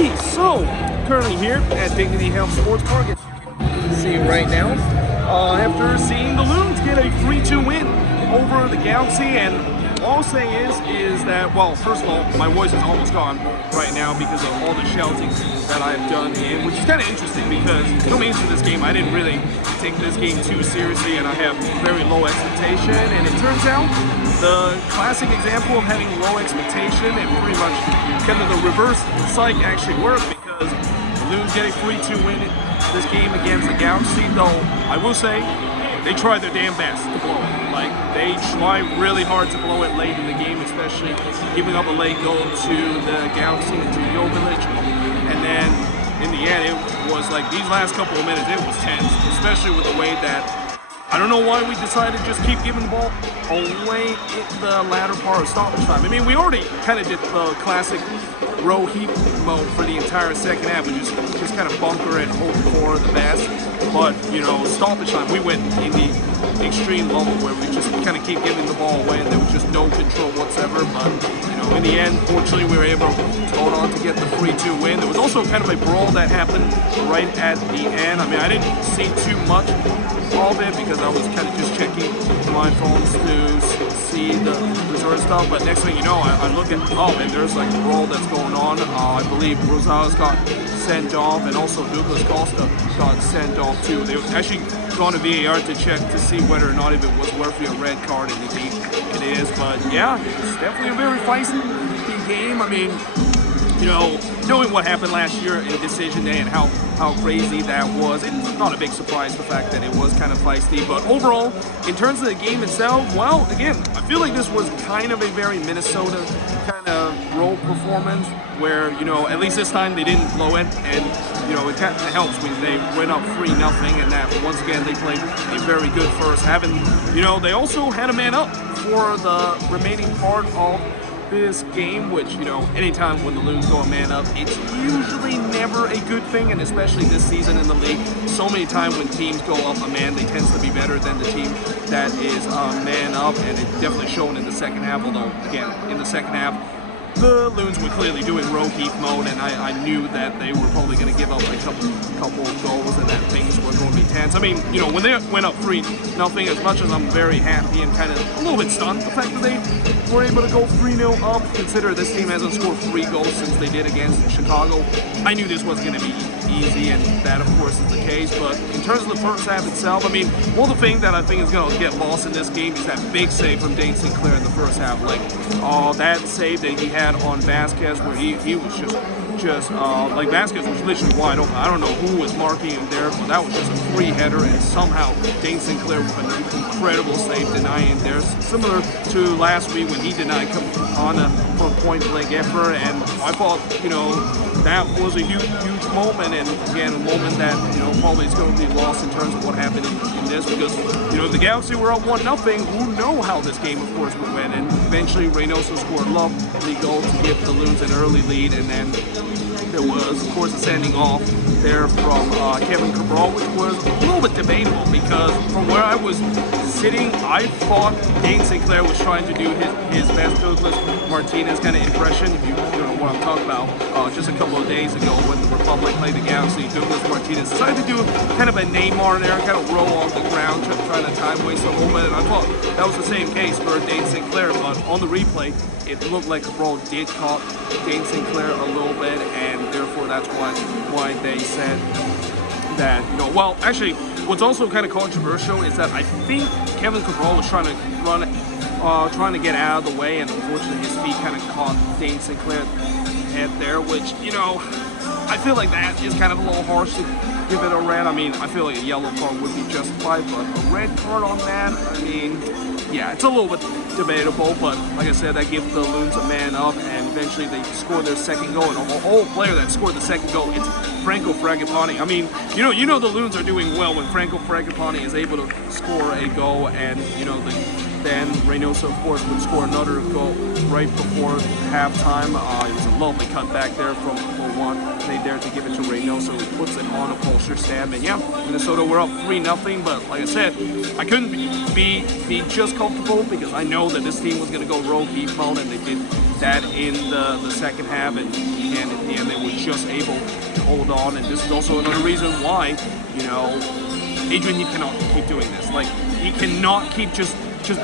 Alrighty, so currently here at Dignity Health Sports Park. As you can see right now, after seeing the Loons get a 3-2 win over the Galaxy, and all I'll say is that, well, first of all, my voice is almost gone right now because of all the shouting that I've done, which is kind of interesting because coming into this game, I didn't really take this game too seriously, and I have very low expectation, and it turns out the classic example of having low expectation and pretty much kind of the reverse psych actually worked, because the Loons get a 3-2 win in this game against the Galaxy, though I will say they tried their damn best to blow it. Like, they tried really hard to blow it late in the game, especially giving up a late goal to the Galaxy and to Jovic, and then in the end it was like these last couple of minutes it was tense, especially with the way that I don't know why we decided to just keep giving the ball away in the latter part of stoppage time. I mean, we already kind of did the classic row heap mode for the entire second half, and just kind of bunker and hope for the best. But, you know, stoppage time, we went in the extreme level where we just kind of keep giving the ball away and there was just no control whatsoever. But, you know, in the end, fortunately, we were able to hold on to get the 3-2 win. There was also kind of a brawl that happened right at the end. I mean, I didn't see too much of it because I was kind of just checking my phones to see the resort stuff. But next thing you know, I look at, oh, and there's like a brawl that's going on. I believe Rosales got sent off, and also Douglas Costa got sent off too. They actually gone to VAR to check to see whether or not if it was worthy a red card, and indeed it is. But yeah, it's definitely a very feisty game. I mean, you know, knowing what happened last year in Decision Day and how crazy that was, it's not a big surprise the fact that it was kind of feisty. But overall, in terms of the game itself, well, again, I feel like this was kind of a very Minnesota kind of role performance where, you know, at least this time they didn't blow it, and, you know, it kind of helps when they went up 3-0, and that once again they played a very good first half. And, you know, they also had a man up for the remaining part of this game, which, you know, anytime when the Loons go a man up, it's usually never a good thing, and especially this season in the league, so many times when teams go up a man, they tend to be better than the team that is man up, and it definitely shown in the second half, although, again, in the second half, the Loons were clearly doing row heap mode, and I knew that they were probably going to give up a couple of goals and that things were going to be tense. I mean, you know, when they went up 3-0, as much as I'm very happy and kind of a little bit stunned the fact that they were able to go 3-0 up, consider this team hasn't scored 3 goals since they did against Chicago. I knew this wasn't going to be easy, and that of course is the case. But in terms of the first half itself, I mean, one of the things that I think is going to get lost in this game is that big save from Dane Sinclair in the first half. Like, that save that he had on Vasquez, where he was just like, Vasquez was literally wide open. I don't know who was marking him there, but that was just a free header, and somehow Dane Sinclair with an incredible save denying there, similar to last week when he denied Kapana from point blank effort. And I thought, you know, that was a huge moment, and again, a moment that, you know, probably is going to be lost in terms of what happened in this, because, you know, the Galaxy were up 1-0. Who know how this game, of course, would win, and eventually Reynoso scored a lovely goal to give the Loons an early lead, and then there was, of course, a sending off there from Kevin Cabral, which was a little bit debatable, because from where I was sitting, I thought Dane Sinclair was trying to do his best Douglas Martinez kind of impression. If you know what I'm talking about, just a couple of days ago when the Republic played the Galaxy, Douglas Martinez decided to do kind of a Neymar there, kind of roll on the ground, trying to time waste a little bit, and I thought that was the same case for Dane Sinclair, but on the replay, it looked like Cabral did caught Dane Sinclair a little bit, and therefore that's why they said that, you know, well, actually, what's also kind of controversial is that I think Kevin Cabral was trying to get out of the way, and unfortunately his feet kind of caught Dane Sinclair's head there, which, you know, I feel like that is kind of a little harsh to give it a red. I mean, I feel like a yellow card would be justified, but a red card on that, I mean, yeah, it's a little bit debatable, but like I said, that gives the Loons a man up, and eventually they score their second goal, and the whole player that scored the second goal, it's Franco Fragapane. I mean, you know the Loons are doing well when Franco Fragapane is able to score a goal, and, you know, then Reynoso, of course, would score another goal right before halftime. It was a lovely cutback there from Juan. They dared to give it to Reynoso, who puts it on a Polster stab. And yeah, Minnesota were up 3-0, but like I said, I couldn't be just comfortable because I know that this team was going to go row heap mode, and they did that in the second half, and at the end they were just able to hold on. And this is also another reason why, you know, Adrian, he cannot keep doing this. Like, he cannot keep just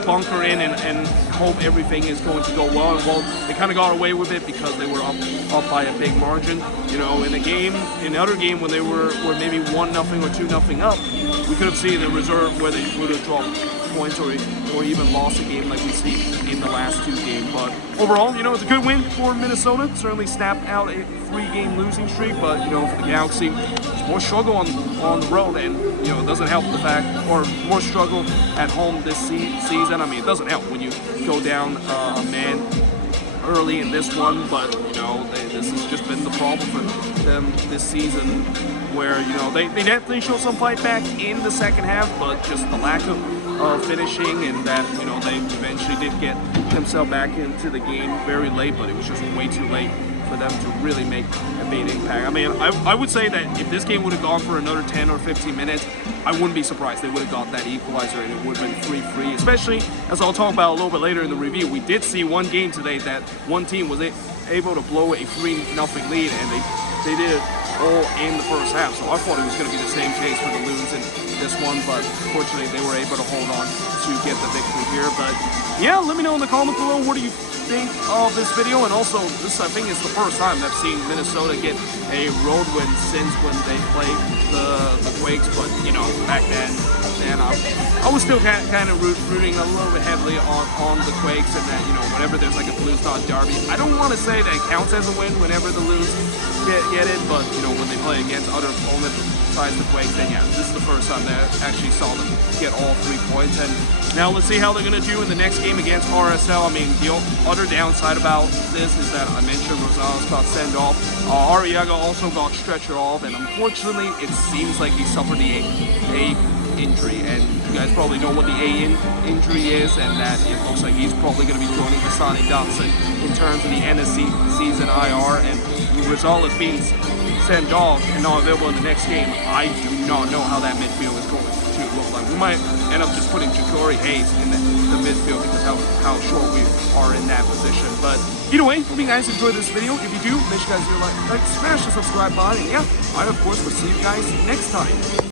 bunker in and hope everything is going to go well. And well, they kind of got away with it because they were up by a big margin. You know, in the other game when they were maybe 1-0 or 2-0 up, we could have seen the reserve where they would have dropped points or even lost a game like we see in the last 2 games. But overall, you know, it's a good win for Minnesota. Certainly snapped out a 3-game losing streak, but you know, for the Galaxy, it's more struggle on the road, and you know, it doesn't help the fact, or more struggle at home this season. I mean, it doesn't help when you go down a man early in this one, but you know, this has just been the problem for them this season, where you know they definitely show some fight back in the second half, but just the lack of finishing, and that, you know, they eventually did get themselves back into the game very late, but it was just way too late for them to really make a big impact. I mean, I would say that if this game would have gone for another 10 or 15 minutes, I wouldn't be surprised they would have got that equalizer and it would have been 3-3, especially, as I'll talk about a little bit later in the review, we did see one game today that one team was able to blow a 3-0 lead, and they did it all in the first half. So I thought it was going to be the same case for the Loons in this one, but fortunately they were able to hold on to get the victory here. But yeah, let me know in the comments below, what do you think of this video? And also, this, I think, is the first time I've seen Minnesota get a road win since when they played the Quakes. But you know, back then I was still kind of rooting a little bit heavily on the Quakes, and that, you know, whenever there's like a Blues-Dot derby, I don't want to say that it counts as a win whenever the Loons get it, but you know, when they play against other opponents besides the Quakes, then yeah, this is the first time that I actually saw them get all 3 points. And now let's see how they're going to do in the next game against RSL. I mean, the other downside about this is that I mentioned Rosales got sent off. Arriaga also got stretcher off, and unfortunately, it seems like he suffered the A injury, and you guys probably know what the A injury is, and that it looks like he's probably going to be joining Hassani Dotson in terms of the end of season IR. And Rosales being sent off and not available in the next game, I do not know how that midfield is going to look like. We might end up just putting Ja'Cory Hayes in the midfield because how short we are in that position. But either way, hope you guys enjoyed this video. If you do, make sure you guys do like, smash the subscribe button, and yeah, I of course will see you guys next time.